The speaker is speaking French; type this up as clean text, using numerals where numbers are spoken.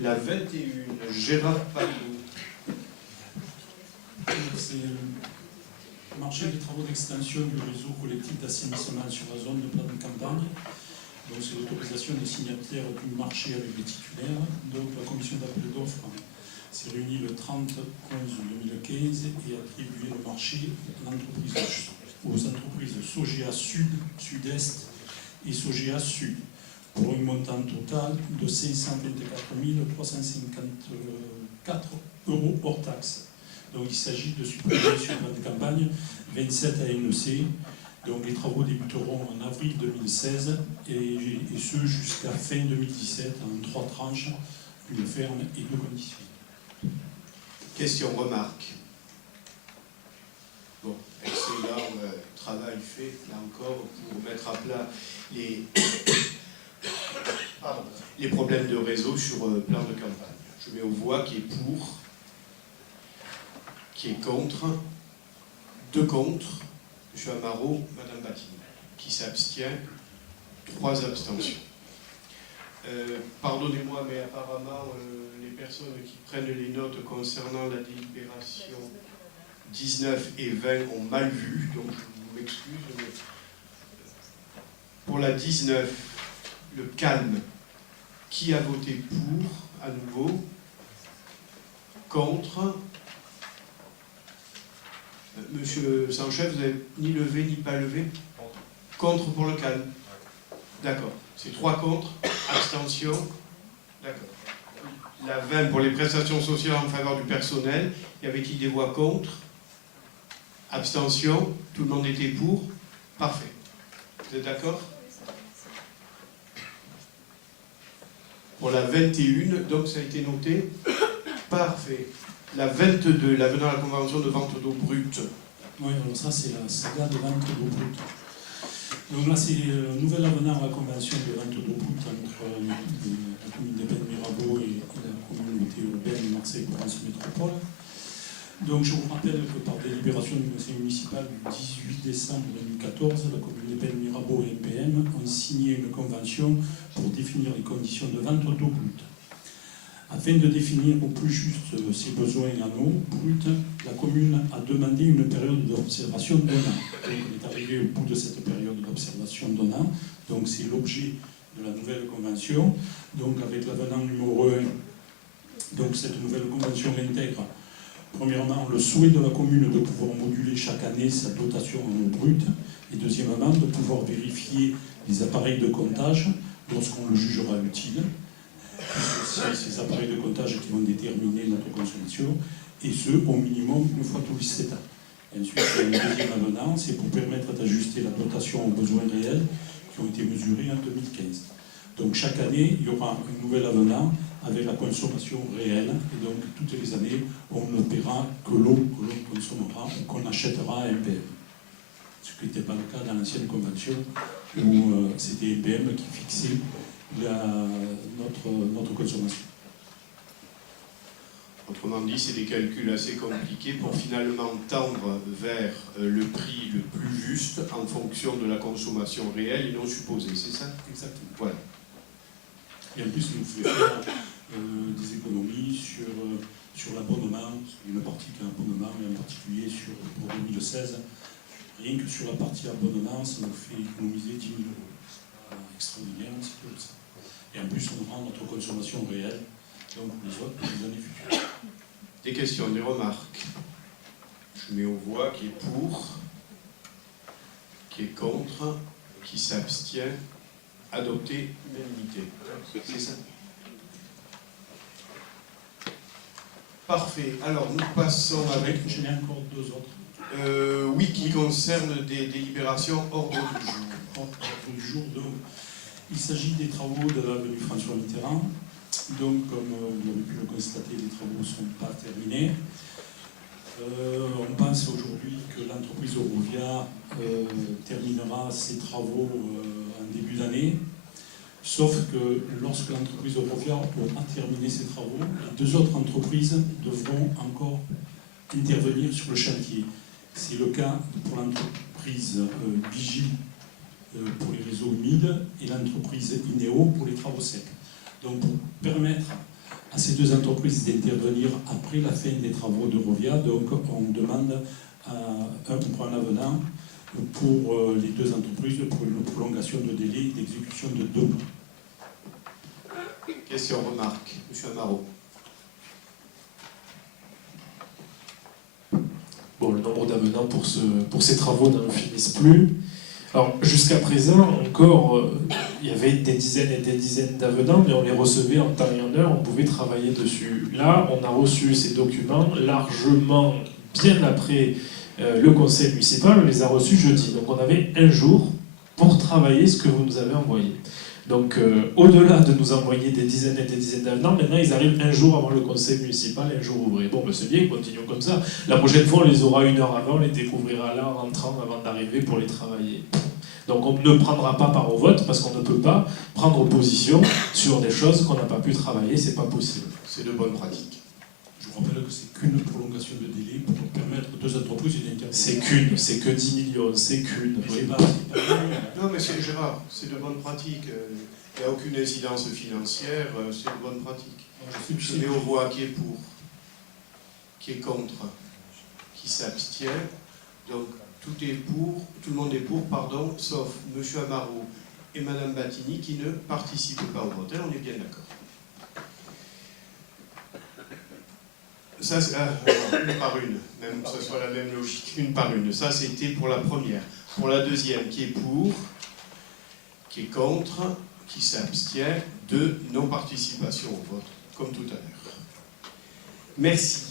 La 21, Gérard Patou. C'est le marché des travaux d'extension du réseau collectif d'assainissement sur la zone de plan de campagne. Donc c'est l'autorisation de signataire du marché avec les titulaires. Donc la commission d'appel d'offres s'est réunie le 30/11/2015 et a attribué le marché aux entreprises Sogea Sud, Sud-Est et Sogea Sud pour un montant total de 524 354 € hors taxe. Donc il s'agit de supprimer sur la campagne 27 ANEC. Donc les travaux débuteront en avril 2016 et ce jusqu'à fin 2017 en 3 tranches, une ferme et 2 conditions. Question, remarque. Bon, excellent travail fait, là encore, pour mettre à plat les problèmes de réseau sur plan de campagne. Je mets aux voix qui est pour, qui est contre, 2 contre, M. Amaro, Mme Batine, qui s'abstient, 3 abstentions. Pardonnez-moi, mais apparemment, les personnes qui prennent les notes concernant la délibération 19 et 20 ont mal vu, donc je m'excuse. Mais pour la 19, le calme, qui a voté pour, à nouveau, contre? Monsieur Sanchez, vous n'avez ni levé ni pas levé? Contre pour le calme. D'accord. C'est 3 contre, abstention. D'accord. La 20 pour les prestations sociales en faveur du personnel. Y avait-il des voix contre? Abstention. Tout le monde était pour. Parfait. Vous êtes d'accord? Pour la 21, donc ça a été noté. Parfait. La 22, l'avenant à la convention de vente d'eau brute. Oui, alors ça c'est la saga de vente d'eau brute. Donc là c'est un nouvel avenant à la convention de vente d'eau brute entre la commune d'Épinay-Mirabeau et la communauté urbaine de Marseille-Provence Métropole. Donc je vous rappelle que par délibération du conseil municipal du 18 décembre 2014, la commune d'Épinay-Mirabeau et MPM ont signé une convention pour définir les conditions de vente d'eau brute. Afin de définir au plus juste ses besoins en eau brute, la commune a demandé une période d'observation d'un an. Donc on est arrivé au bout de cette période d'observation d'un an. Donc c'est l'objet de la nouvelle convention. Donc avec l'avenant numéro 1, donc cette nouvelle convention intègre premièrement le souhait de la commune de pouvoir moduler chaque année sa dotation en eau brute et deuxièmement de pouvoir vérifier les appareils de comptage lorsqu'on le jugera utile. C'est ces appareils de comptage qui vont déterminer notre consommation, et ce, au minimum, une fois tous les 7 ans. Et ensuite, il y a une deuxième avenant, c'est pour permettre d'ajuster la dotation aux besoins réels qui ont été mesurés en 2015. Donc chaque année, il y aura un nouvel avenant avec la consommation réelle, et donc toutes les années, on ne paiera que l'eau que l'on consommera ou qu'on achètera à MPM. Ce qui n'était pas le cas dans l'ancienne convention, où c'était MPM qui fixait notre consommation. Autrement dit, c'est des calculs assez compliqués pour finalement tendre vers le prix le plus juste en fonction de la consommation réelle et non supposée, c'est ça? Exactement. Voilà. Et en plus, nous pouvons faire des économies sur l'abonnement, une partie qui est abonnement, et en particulier pour 2016. Rien que sur la partie abonnement, ça nous fait économiser 10 000 €. Extraordinaire, un petit peu ça. Et en plus, on rend notre consommation réelle, donc pour les autres, pour les années futures. Des questions, des remarques? Je mets aux voix qui est pour, qui est contre, qui s'abstient. Adopté, unanimité. C'est ça? Parfait. Alors, nous passons avec... Je mets encore 2 autres. Oui, qui concernent des délibérations ordre du jour. Ordre du jour, donc, il s'agit des travaux de l'avenue François Mitterrand. Donc, comme vous avez pu le constater, les travaux ne sont pas terminés. On pense aujourd'hui que l'entreprise Eurovia terminera ses travaux en début d'année. Sauf que lorsque l'entreprise Eurovia aura terminé ses travaux, les 2 autres entreprises devront encore intervenir sur le chantier. C'est le cas pour l'entreprise Vigie pour les réseaux humides et l'entreprise INEO pour les travaux secs. Donc pour permettre à ces deux entreprises d'intervenir après la fin des travaux de Rovia. Donc on demande on prend un avenant pour les deux entreprises pour une prolongation de délai d'exécution de 2 mois. Question, remarque, M. Amaro. Bon, le nombre d'avenants pour ces travaux n'en finissent plus. Alors, jusqu'à présent, encore, il y avait des dizaines et des dizaines d'avenants, mais on les recevait en temps et en heure, on pouvait travailler dessus. Là, on a reçu ces documents largement bien après le conseil municipal, on les a reçus jeudi. Donc, on avait un jour pour travailler ce que vous nous avez envoyé. Donc, au-delà de nous envoyer des dizaines et des dizaines d'avenants, maintenant, ils arrivent un jour avant le conseil municipal, un jour ouvré. Bon, ben, c'est bien, continuons comme ça. La prochaine fois, on les aura 1 heure avant, on les découvrira là en rentrant avant d'arriver pour les travailler. Donc, on ne prendra pas part au vote parce qu'on ne peut pas prendre position sur des choses qu'on n'a pas pu travailler, c'est pas possible. C'est de bonne pratique. Je vous rappelle que c'est qu'une prolongation de délai pour permettre aux deux entreprises d'intervenir. C'est que 10 millions, c'est qu'une. Oui, Non, mais c'est Gérard, c'est de bonne pratique. Il n'y a aucune incidence financière, c'est de bonne pratique. Je mets aux voix qui est pour, qui est contre, qui s'abstient. Donc tout est pour, tout le monde est pour, pardon, sauf M. Amaro et Mme Battini qui ne participent pas au vote. On est bien d'accord. Ça, c'est une par une, même que ce soit la même logique, une par une. Ça, c'était pour la première. Pour la deuxième, qui est pour, qui est contre, qui s'abstient, de non-participation au vote, comme tout à l'heure. Merci.